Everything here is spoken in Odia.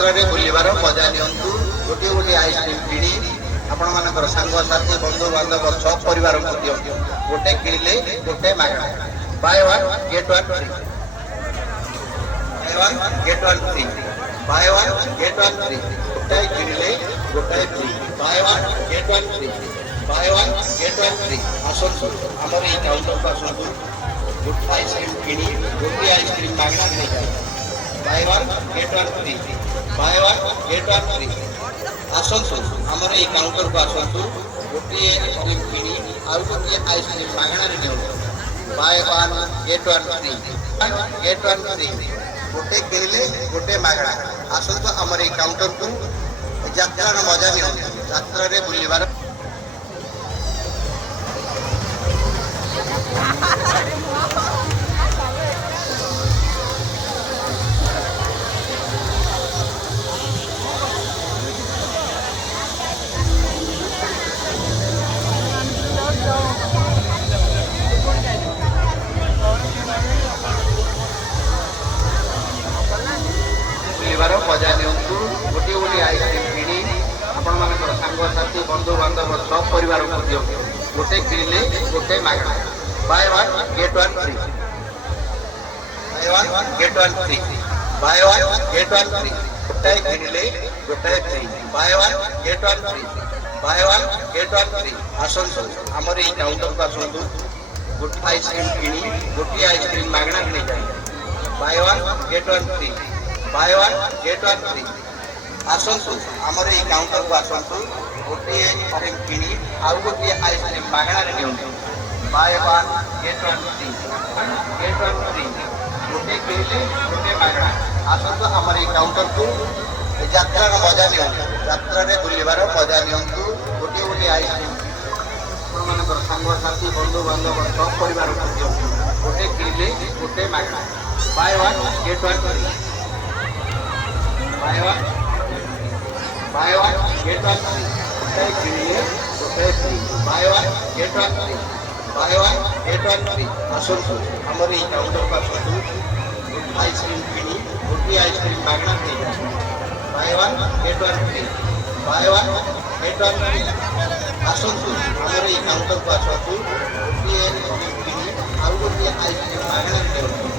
ଯାତ୍ରାରେ ବୁଲିବାର ମଜା ନିଅନ୍ତୁ। ଗୋଟିଏ ଗୋଟିଏ ଆଇସ୍କ୍ରିମ୍ କିଣି ଆପଣମାନଙ୍କର ସାଙ୍ଗସାଥି ବନ୍ଧୁବାନ୍ଧବ ସହ ପରିବାରକୁ ଦିଅନ୍ତୁ। ଗୋଟେ କିଣିଲେ ଗୋଟେ ମାଗଣା। ବାୟ ୱାନ୍ ଗେଟ୍ ୱାନ୍ ଫ୍ରି। ବାୟ ୱାନ୍ ଗେଟ୍ ୱାନ୍ ଫ୍ରି। ବାୟ ୱାନ୍ ଗେଟ୍ ୱାନ୍ ଫ୍ରି। ଗୋଟାଏ କିଣିଲେ ଗୋଟାଏ ଫ୍ରି। ବାୟ ୱାନ୍ ଗେଟ୍ ୱାନ୍ ଫ୍ରି। ବାୟ ୱାନ୍ ଗେଟ୍ ୱାନ୍ ଫ୍ରି। ଆସନ୍ତୁ ଆମର ଏଇ କାଉଣ୍ଟରକୁ ଆସନ୍ତୁ। ଗୋଟେ ଆଇସ୍କ୍ରିମ୍ କିଣି ଗୋଟିଏ ଆଇସ୍କ୍ରିମ୍ ମାଗଣା ନେଇଯାନ୍ତୁ। ବାୟ ୱାନ୍ ଗେଟ୍ ୱାନ୍ ଫ୍ରି। ବାୟ ୱାନ୍ ଗେଟ୍ ୱାନ୍ ଫ୍ରି। ଆସନ୍ତୁ ଆମର ଏଇ କାଉଣ୍ଟରକୁ ଆସନ୍ତୁ। ଗୋଟିଏ ଆଇସ୍କ୍ରିମ୍ କିଣି ଆଉ ଗୋଟିଏ ଆଇସ୍କ୍ରିମ୍ ମାଗଣାରେ ନିଅନ୍ତୁ। Buy one get one free. Get one free. ଗୋଟେ କିଣିଲେ ଗୋଟେ ମାଗଣା। ଆସନ୍ତୁ ଆମର ଏଇ କାଉଣ୍ଟରକୁ ଯାତ୍ରାର ମଜା ନିଅନ୍ତୁ। ଯାତ୍ରାରେ ବୁଲିବାର ମଜା ନିଅନ୍ତୁ। ଗୋଟିଏ ଗୋଟିଏ ଆଇସ୍କ୍ରିମ୍ କିଣି ଆପଣମାନଙ୍କର ସାଙ୍ଗସାଥି ବନ୍ଧୁବାନ୍ଧବ ସହ ପରିବାରକୁ ଦିଅନ୍ତୁ। ଗୋଟେ କିଣିଲେ ଗୋଟେ ମାଗଣା। ବାୟ ୱାନ୍ ଗେଟ୍ ୱାନ୍ ଫ୍ରି। ବାୟ ୱାନ୍ ଗେଟ୍ ୱାନ୍ ଫ୍ରି। ବାୟ ୱାନ୍ ଗେଟ୍ ୱାନ୍ ଫ୍ରି। ଗୋଟାଏ କିଣିଲେ ଗୋଟାଏ ଫ୍ରି। ବାୟ ୱାନ୍ ଗେଟ୍ ୱାନ୍ ଫ୍ରି। ବାୟ ୱାନ୍ ଗେଟ୍ ୱାନ୍ ଫ୍ରି। ଆସନ୍ତୁ ଆମର ଏଇ କାଉଣ୍ଟରକୁ ଆସନ୍ତୁ। ଗୋଟିଏ ଆଇସ୍କ୍ରିମ୍ କିଣି ଗୋଟିଏ ଆଇସ୍କ୍ରିମ୍ ମାଗଣା ନେଇଯାନ୍ତୁ। ବାୟ ୱାନ୍ ଗେଟ୍ ୱାନ୍ ଫ୍ରି। ବାୟ ୱାନ୍ ଗେଟ୍ ୱାନ୍ ଫ୍ରି। ଆସନ୍ତୁ ଆମର ଏଇ କାଉଣ୍ଟରକୁ ଆସନ୍ତୁ। ଗୋଟିଏ ଆଇସ୍କ୍ରିମ୍ କିଣି ଆଉ ଗୋଟିଏ ଆଇସ୍କ୍ରିମ୍ ମାଗଣାରେ ନିଅନ୍ତୁ। Buy one get one free. Get one free. ଗୋଟେ କିଣିଲେ ଗୋଟେ ମାଗଣା। ଆସନ୍ତୁ ଆମର ଏଇ କାଉଣ୍ଟରକୁ ଯାତ୍ରାର ମଜା ନିଅନ୍ତୁ। ଯାତ୍ରାରେ ବୁଲିବାର ମଜା ନିଅନ୍ତୁ। ଗୋଟିଏ ଗୋଟିଏ ଆଇସ୍କ୍ରିମ୍ ଆପଣମାନଙ୍କର ସାଙ୍ଗସାଥି ବନ୍ଧୁବାନ୍ଧବ ସହ ପରିବାରକୁ ଦିଅନ୍ତୁ। ଗୋଟେ କିଣିଲେ ଗୋଟେ ମାଗଣା। ବାୟ ୱାନ୍ ଗେଟ୍ ୱାନ୍ ଫ୍ରି। ବାୟ ୱାନ୍ ଗେଟ୍ ୱାନ୍ ଫ୍ରି। ଗୋଟାଏ କିଣିଲେ ଗୋଟାଏ ଫ୍ରି। ବାୟ ୱାନ୍ ଗେଟ୍ ୱାନ୍ ଫ୍ରି। ବାୟ ୱାନ୍ ଗେଟ୍ ୱାନ୍ ଫ୍ରି। ଆସନ୍ତୁ ଆମର ଏଇ କାଉଣ୍ଟରକୁ ଆସନ୍ତୁ। ଗୋଟେ ଆଇସ୍କ୍ରିମ୍ କିଣି ଗୋଟିଏ ଆଇସ୍କ୍ରିମ୍ ମାଗଣା ନେଇଯାନ୍ତୁ। ବାୟ ୱାନ୍ ଗେଟ୍ ୱାନ୍ ଫ୍ରି। ବାୟ ୱାନ୍ ଗେଟ୍ ୱାନ୍ ଫ୍ରି। ଆସନ୍ତୁ ଆମର ଏଇ କାଉଣ୍ଟରକୁ ଆସନ୍ତୁ। ଗୋଟିଏ ଆଇସ୍କ୍ରିମ୍ କିଣି ଆଉ ଗୋଟିଏ ଆଇସ୍କ୍ରିମ୍ ମାଗଣା ନିଅନ୍ତୁ।